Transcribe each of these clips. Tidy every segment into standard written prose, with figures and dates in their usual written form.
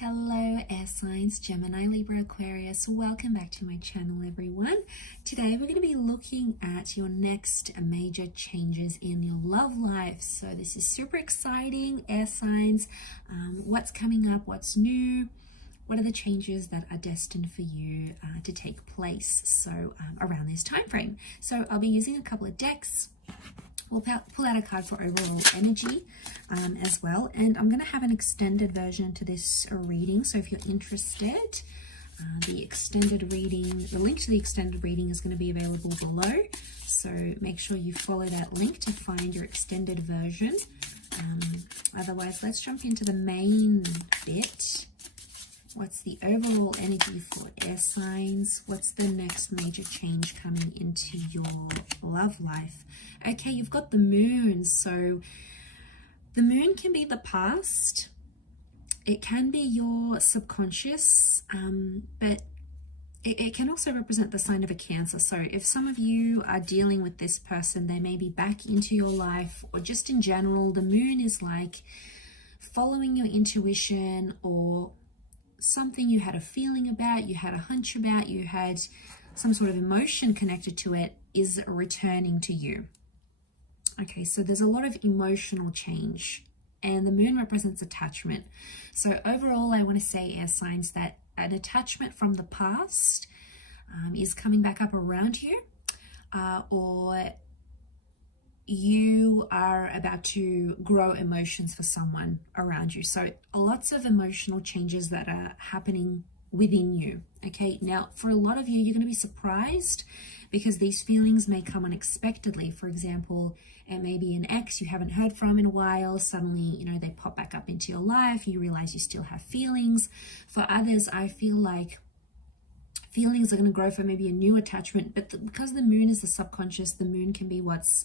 Hello air signs, Gemini, Libra, Aquarius. Welcome back to my channel, everyone. Today we're going to be looking at your next major changes in your love life. So this is super exciting, air signs. What's coming up, what's new, what are the changes that are destined for you to take place around this time frame. So I'll be using a couple of decks. We'll pull out a card for overall energy as well. And I'm going to have an extended version to this reading. So if you're interested, the extended reading, the link to the extended reading is going to be available below. So make sure you follow that link to find your extended version. Otherwise, let's jump into the main bit. What's the overall energy for air signs? What's the next major change coming into your love life? Okay, you've got the moon. So the moon can be the past. It can be your subconscious, but it can also represent the sign of a Cancer. So if some of you are dealing with this person, they may be back into your life, or just in general, the moon is like following your intuition, or something you had a feeling about, you had a hunch about, you had some sort of emotion connected to it is returning to you. Okay, so there's a lot of emotional change, and the moon represents attachment. So overall, I want to say, air signs, that an attachment from the past is coming back up around you, or you are about to grow emotions for someone around you. So lots of emotional changes that are happening within you. Okay, now for a lot of you, you're going to be surprised because these feelings may come unexpectedly. For example, it may be an ex you haven't heard from in a while. Suddenly, they pop back up into your life. You realize you still have feelings. For others, I feel like feelings are going to grow for maybe a new attachment, but because the moon is the subconscious, the moon can be what's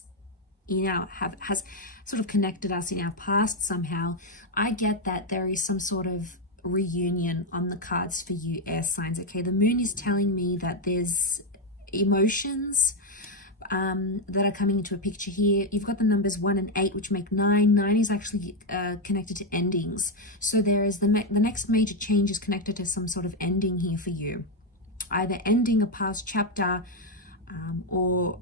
has sort of connected us in our past somehow. I get that there is some sort of reunion on the cards for you, air signs. Okay, the moon is telling me that there's emotions that are coming into a picture here. You've got the numbers 1 and 8, which make 9. 9 is actually connected to endings. So there is the next major change is connected to some sort of ending here for you, either ending a past chapter or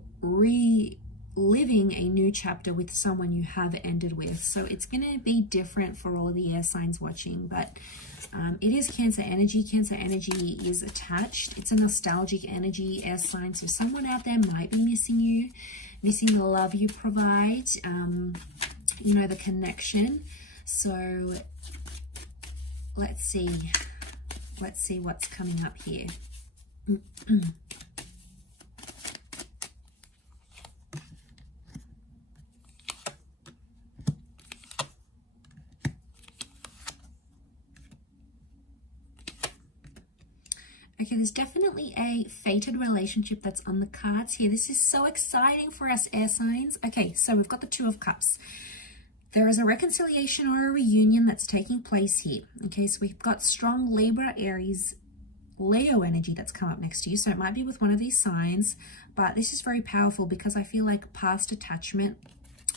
living a new chapter with someone you have ended with. So it's going to be different for all of the air signs watching, but it is Cancer energy. Cancer energy is attached. It's a nostalgic energy, air signs. So someone out there might be missing you, missing the love you provide, the connection. So let's see what's coming up here. Okay, there's definitely a fated relationship that's on the cards here. This is so exciting for us, air signs. Okay, so we've got the 2 of Cups. There is a reconciliation or a reunion that's taking place here. Okay, so we've got strong Libra, Aries, Leo energy that's come up next to you. So it might be with one of these signs, but this is very powerful because I feel like past attachment,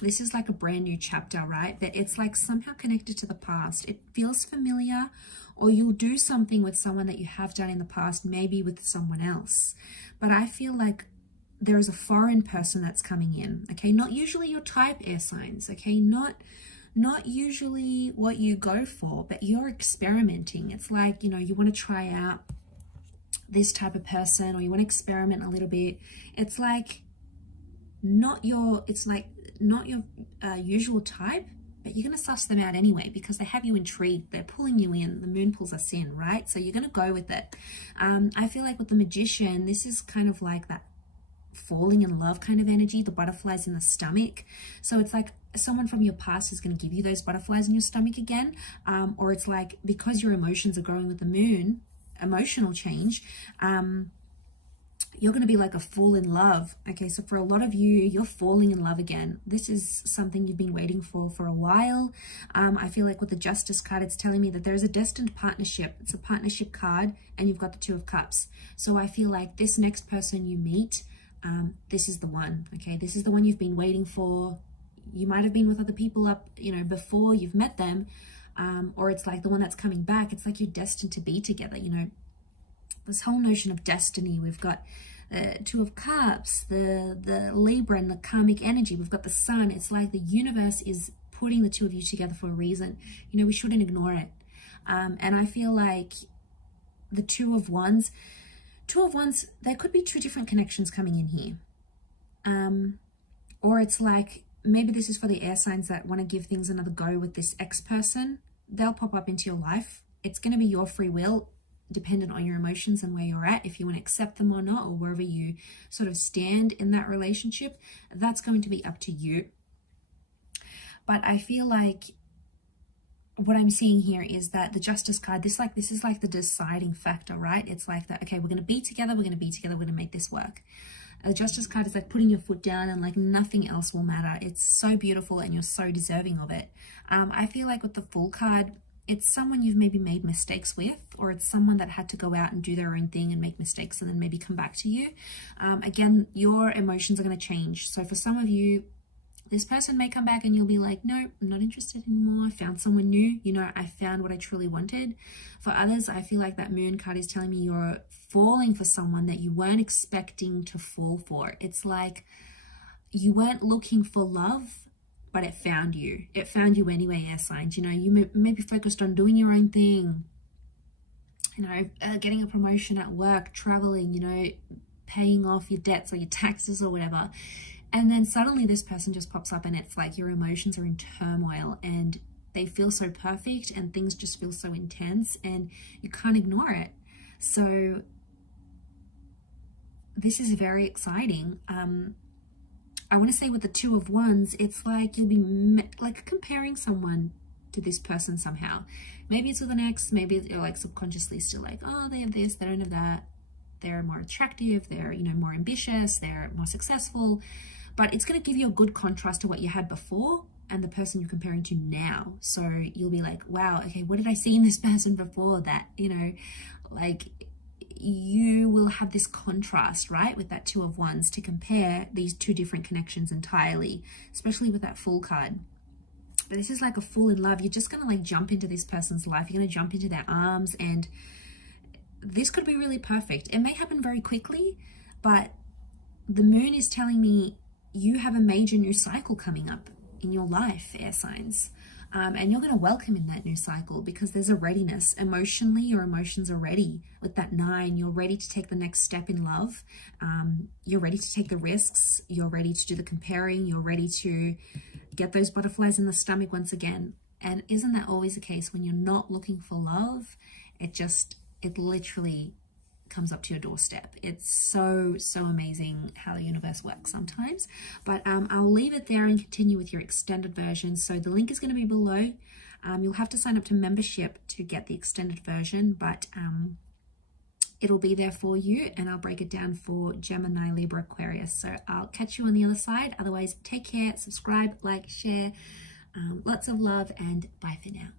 this is like a brand new chapter, right? But it's like somehow connected to the past. It feels familiar, or you'll do something with someone that you have done in the past, maybe with someone else. But I feel like there is a foreign person that's coming in. Okay, not usually your type, air signs. Okay, not usually what you go for, but you're experimenting. It's like, you want to try out this type of person, or you want to experiment a little bit. It's like not your usual type, but you're going to suss them out anyway because they have you intrigued. They're pulling you in. The moon pulls us in, right? So you're going to go with it. I feel like with the Magician, this is kind of like that falling in love kind of energy, the butterflies in the stomach. So it's like someone from your past is going to give you those butterflies in your stomach again. Or it's like because your emotions are growing with the moon, emotional change, you're going to be like a fall in love. Okay, so for a lot of you, you're falling in love again. This is something you've been waiting for a while. I feel like with the Justice card, it's telling me that there's a destined partnership. It's a partnership card, and you've got the 2 of Cups. So I feel like this next person you meet, this is the one. Okay, this is the one you've been waiting for. You might have been with other people before you've met them, or it's like the one that's coming back, it's like you're destined to be together. You know, this whole notion of destiny. We've got the Two of Cups, the Libra and the karmic energy. We've got the Sun. It's like the universe is putting the two of you together for a reason. You know, we shouldn't ignore it. And I feel like the Two of Wands, there could be two different connections coming in here. Or it's like, maybe this is for the air signs that want to give things another go with this ex person. They'll pop up into your life. It's going to be your free will, dependent on your emotions and where you're at, if you want to accept them or not, or wherever you sort of stand in that relationship. That's going to be up to you. But I feel like what I'm seeing here is that the Justice card, this is like the deciding factor, right? It's like that, okay, we're going to be together, we're going to make this work. The Justice card is like putting your foot down and like nothing else will matter. It's so beautiful and you're so deserving of it. I feel like with the Fool card, it's someone you've maybe made mistakes with, or it's someone that had to go out and do their own thing and make mistakes and then maybe come back to you. Again, your emotions are going to change. So for some of you, this person may come back and you'll be like, no, I'm not interested anymore. I found someone new. You know, I found what I truly wanted. For others, I feel like that Moon card is telling me you're falling for someone that you weren't expecting to fall for. It's like you weren't looking for love, but it found you. It found you anyway, air signs. You know, you may be focused on doing your own thing, you know, getting a promotion at work, traveling, you know, paying off your debts or your taxes or whatever. And then suddenly this person just pops up and it's like your emotions are in turmoil and they feel so perfect and things just feel so intense and you can't ignore it. So this is very exciting. I want to say with the Two of Wands, it's like you'll be like comparing someone to this person somehow. Maybe it's with an ex, maybe you're like subconsciously still like, oh, they have this, they don't have that. They're more attractive, they're, you know, more ambitious, they're more successful. But it's going to give you a good contrast to what you had before and the person you're comparing to now. So you'll be like, wow, okay, what did I see in this person before that, you know, like you will have this contrast, right, with that Two of Wands to compare these two different connections entirely, especially with that Fool card. But this is like a fall in love. You're just going to like jump into this person's life. You're going to jump into their arms and this could be really perfect. It may happen very quickly, but the Moon is telling me you have a major new cycle coming up in your life, air signs. And you're going to welcome in that new cycle because there's a readiness. Emotionally, your emotions are ready. With that 9, you're ready to take the next step in love. You're ready to take the risks. You're ready to do the comparing. You're ready to get those butterflies in the stomach once again. And isn't that always the case when you're not looking for love? It literally comes up to your doorstep. It's so amazing how the universe works sometimes. But I'll leave it there and continue with your extended version. So the link is going to be below. You'll have to sign up to membership to get the extended version, but it'll be there for you and I'll break it down for Gemini, Libra, Aquarius. So I'll catch you on the other side. Otherwise, take care, subscribe, like, share. Lots of love and bye for now.